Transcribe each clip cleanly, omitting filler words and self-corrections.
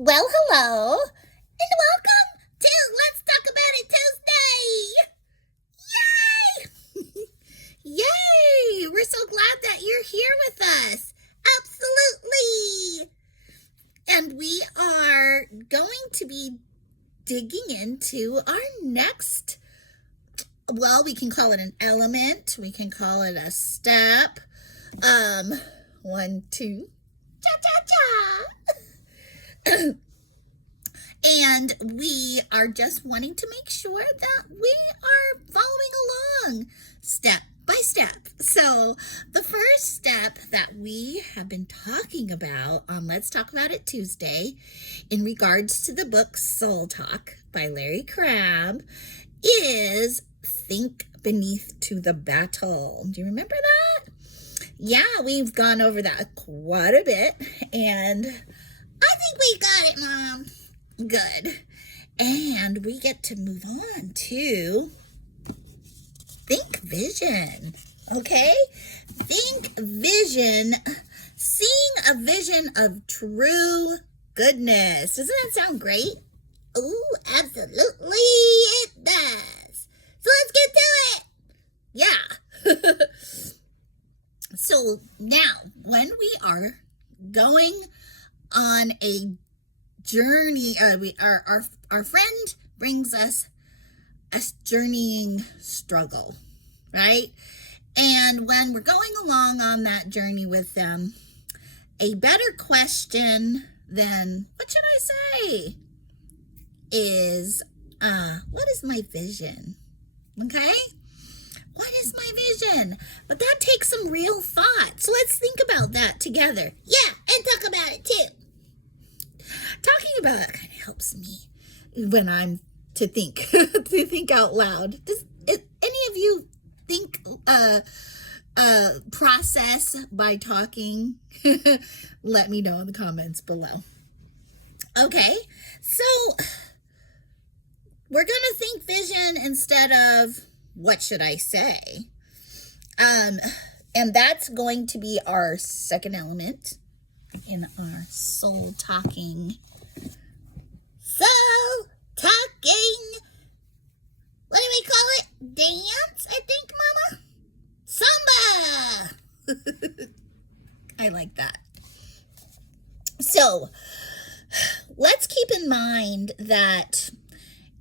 Well, hello, and welcome to Let's Talk About It Tuesday! Yay! Yay! We're so glad that you're here with us. Absolutely! And we are going to be digging into our next, well, we can call it an element, we can call it a step. 1, 2, cha-cha-cha! And we are just wanting to make sure that we are following along step by step. So the first step that we have been talking about on Let's Talk About It Tuesday in regards to the book SoulTalk by Larry Crabb is think beneath to the battle. Do you remember that? Yeah, we've gone over that quite a bit, and I think we got it, Mom. Good. And we get to move on to think vision. Okay? Think vision. Seeing a vision of true goodness. Doesn't that sound great? Ooh, absolutely it does. So let's get to it. Yeah. So now, when we are going on a journey, our friend brings us a journeying struggle, right? And when we're going along on that journey with them, a better question than what should I say is, what is my vision? Okay? What is my vision? But that takes some real thought. So let's think about that together. Yeah, and talk about it too. Talking about it kind of helps me when I'm to think out loud. Does any of you think process by talking? Let me know in the comments below. Okay, so we're gonna think vision instead of what should I say? And that's going to be our second element in our soul talking. Soul talking. What do we call it? Dance, I think, Mama. Samba. I like that. So let's keep in mind that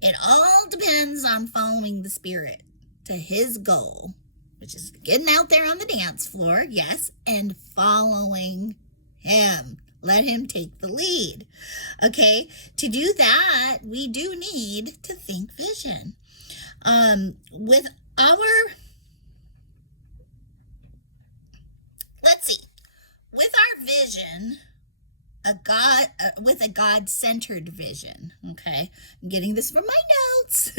it all depends on following the Spirit to his goal, which is getting out there on the dance floor, yes, and following him. Let him take the lead. Okay, to do that, we do need to think vision. With our vision, with a God-centered vision. Okay, I'm getting this from my notes.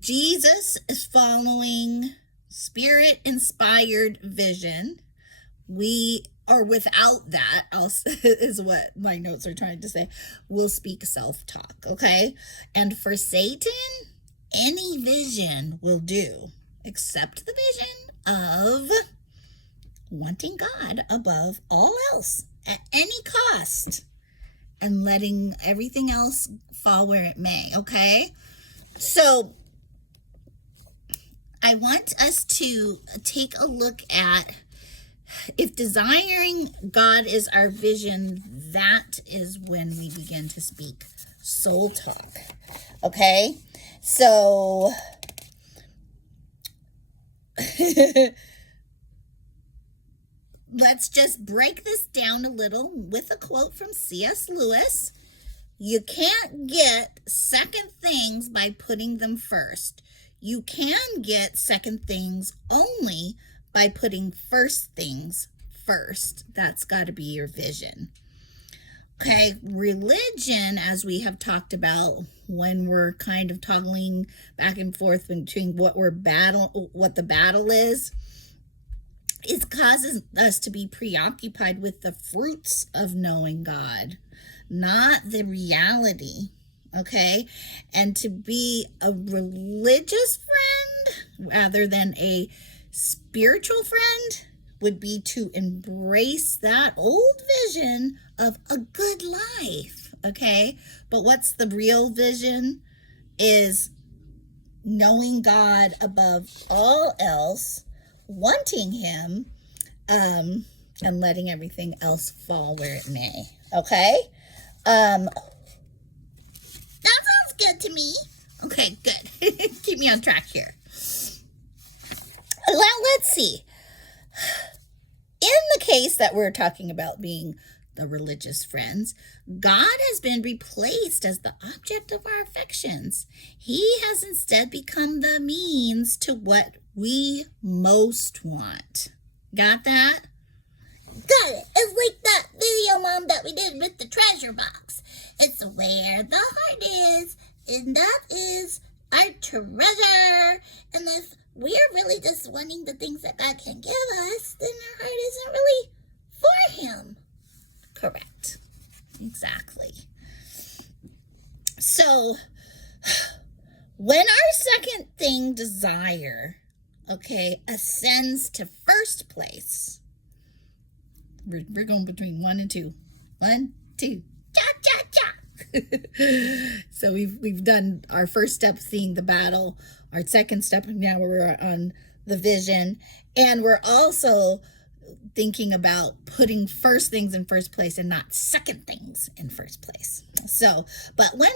Jesus is following Spirit-inspired vision. We are without that, is what my notes are trying to say. We'll speak self-talk, okay? And for Satan, any vision will do, except the vision of wanting God above all else at any cost and letting everything else fall where it may, okay? So I want us to take a look at, if desiring God is our vision, that is when we begin to speak soul talk. Okay? So let's just break this down a little with a quote from C.S. Lewis. You can't get second things by putting them first. You can get second things only by putting first things first. That's got to be your vision. Okay, religion, as we have talked about when we're kind of toggling back and forth between what the battle is, it causes us to be preoccupied with the fruits of knowing God, not the reality. Okay, and to be a religious friend rather than a spiritual friend would be to embrace that old vision of a good life, okay? But what's the real vision is knowing God above all else, wanting him, and letting everything else fall where it may, okay? That sounds good to me. Okay, good. Keep me on track here. Well, let's see. In the case that we're talking about being the religious friends, God has been replaced as the object of our affections. He has instead become the means to what we most want. Got that? Got it. It's like that video, Mom, that we did with the treasure box. It's where the heart is, and that is our treasure. And if we're really just wanting the things that God can give us, then our heart isn't really for him. Correct. Exactly. So, when our second thing, desire, okay, ascends to first place, we're going between 1 and 2. 1, 2. Cha, cha, cha. So we've done our first step, seeing the battle. Our second step, now we're on the vision. And we're also thinking about putting first things in first place and not second things in first place. So, but when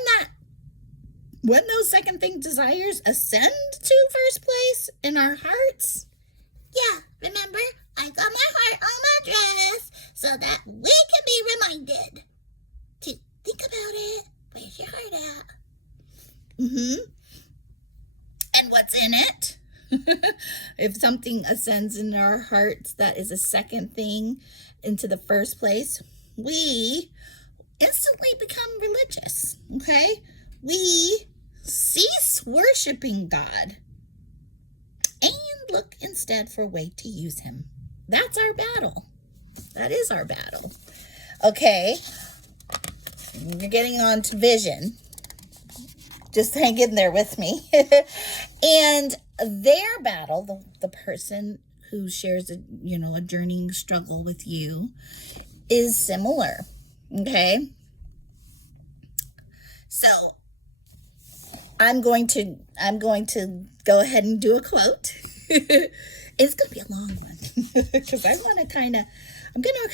those second thing desires ascend to first place in our hearts, yeah, remember, I got my heart on my dress so that we can be reminded to think about it. Where's your heart at? And what's in it? If something ascends in our hearts that is a second thing into the first place, we instantly become religious, okay? We cease worshiping God and look instead for a way to use him. That's our battle. That is our battle. Okay, you're getting on to vision. Just hang in there with me. And their battle, the person who shares a journeying struggle with you, is similar. Okay. So I'm going to go ahead and do a quote. It's going to be a long one because I'm going to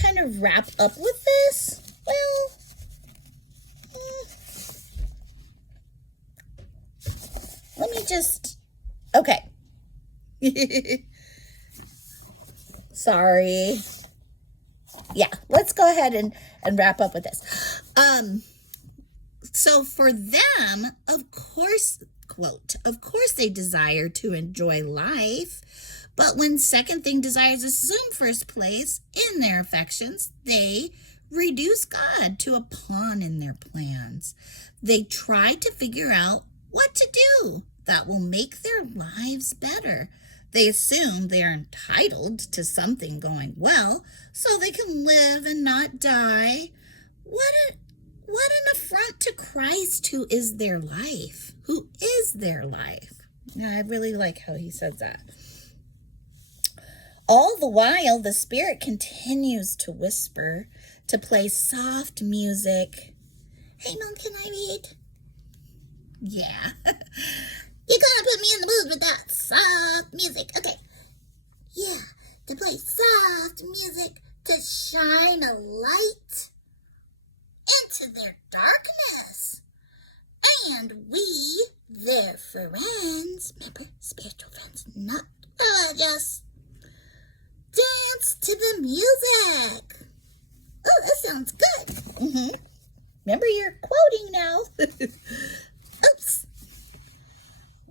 kind of wrap up with this. Well, let me just, okay. Sorry. Yeah, let's go ahead and wrap up with this. So for them, of course, quote, of course they desire to enjoy life, but when second thing desires assume first place in their affections, they reduce God to a pawn in their plans. They try to figure out what to do that will make their lives better. They assume they are entitled to something going well so they can live and not die. What an affront to Christ, who is their life. Who is their life. Now, I really like how he says that. All the while, the Spirit continues to whisper, to play soft music. Hey, Mom, can I read? Yeah. You're gonna put me in the mood with that soft music. Okay. Yeah, to play soft music, to shine a light into their darkness. And we, their friends, remember, spiritual friends, not religious, dance to the music. Oh, that sounds good. Remember, you're quoting now. Oops.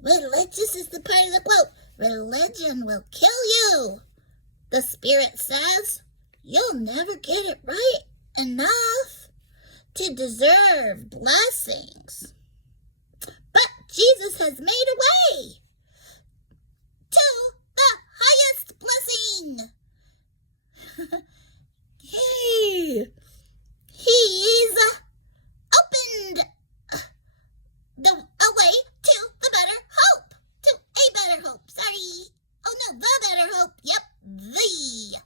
Religious is the part of the quote. Religion will kill you. The Spirit says you'll never get it right enough to deserve blessings. But Jesus has made a way to the highest blessing. Hey, he's opened a way to the better hope. To a better hope. Sorry. Oh no, the better hope. Yep, the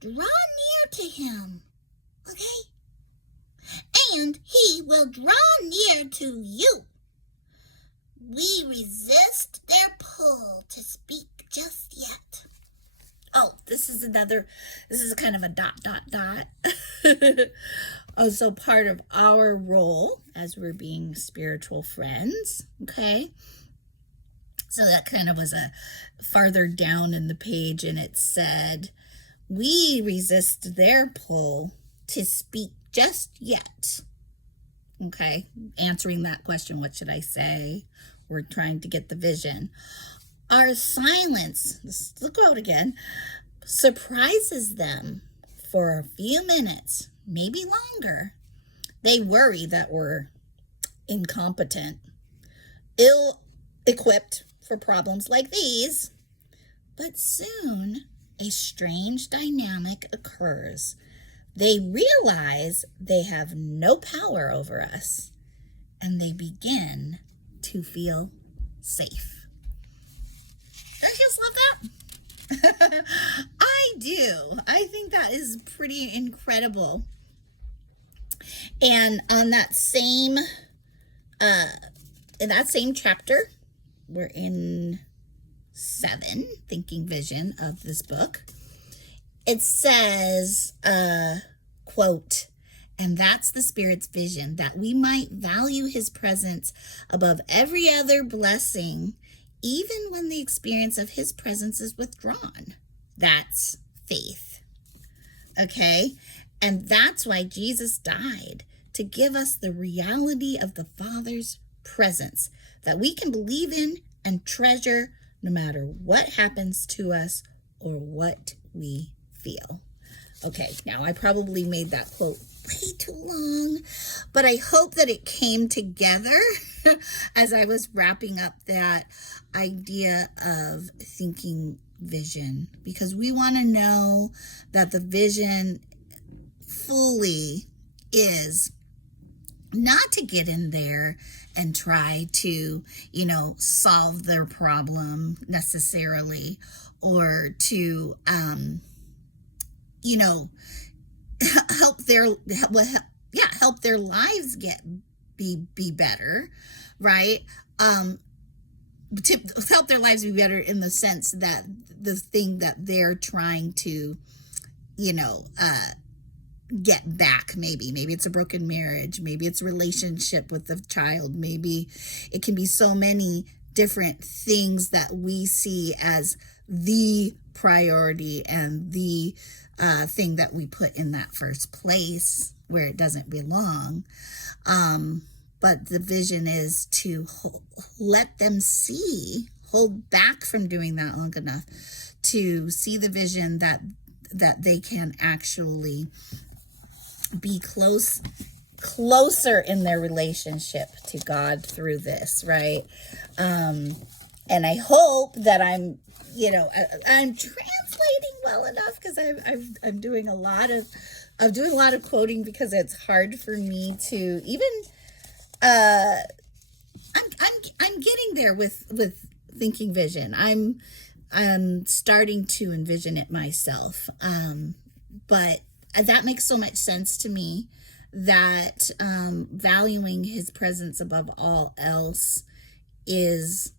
draw near to him, okay? And he will draw near to you. We resist their pull to speak just yet. Oh, this is kind of a ... So part of our role as we're being spiritual friends, okay? So that kind of was a farther down in the page, and it said, we resist their pull to speak just yet. Okay, answering that question, what should I say? We're trying to get the vision. Our silence, this is the quote again, surprises them for a few minutes, maybe longer. They worry that we're incompetent, ill-equipped for problems like these. But soon, a strange dynamic occurs. They realize they have no power over us, and they begin to feel safe. Don't you just love that? I do. I think that is pretty incredible. And on that same, in that same chapter, we're in 7, Thinking Vision of this book. It says, quote, and that's the Spirit's vision, that we might value his presence above every other blessing, even when the experience of his presence is withdrawn. That's faith. Okay? And that's why Jesus died, to give us the reality of the Father's presence that we can believe in and treasure no matter what happens to us or what we feel. Okay, now I probably made that quote way too long, but I hope that it came together as I was wrapping up that idea of thinking vision, because we want to know that the vision fully is not to get in there and try to, solve their problem necessarily, or to, help their lives be better, right? To help their lives be better in the sense that the thing that they're trying to, get back, maybe it's a broken marriage, maybe it's a relationship with the child, maybe it can be so many different things that we see as the priority and the thing that we put in that first place where it doesn't belong. But the vision is to let them hold back from doing that long enough to see the vision that they can actually be closer in their relationship to God through this, right? And I hope that I'm translating well enough, because I'm doing a lot of quoting, because it's hard for me to even I'm getting there with thinking vision. I'm starting to envision it myself. But that makes so much sense to me, that valuing his presence above all else is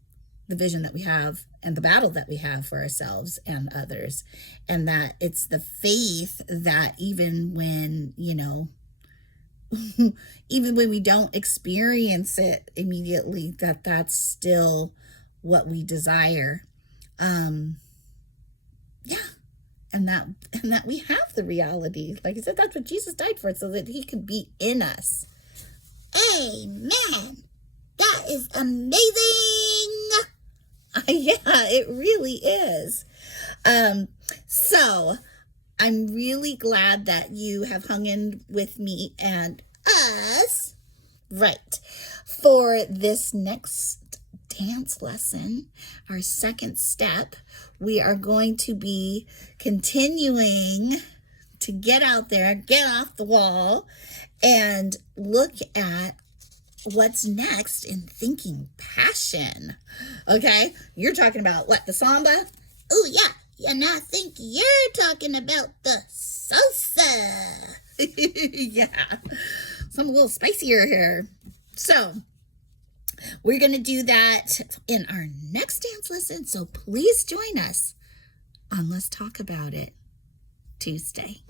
the vision that we have and the battle that we have for ourselves and others. And that it's the faith that even when, even when we don't experience it immediately, that's still what we desire. And that we have the reality. Like I said, that's what Jesus died for, so that he could be in us. Amen. That is amazing. Yeah, it really is. So I'm really glad that you have hung in with me and us, right, for this next dance lesson, our second step. We are going to be continuing to get out there, get off the wall, and look at what's next in thinking passion. Okay, you're talking about what, the samba? Oh yeah, And I think you're talking about the salsa. Yeah, some a little spicier here. So we're going to do that in our next dance lesson. So please join us on Let's Talk About It Tuesday.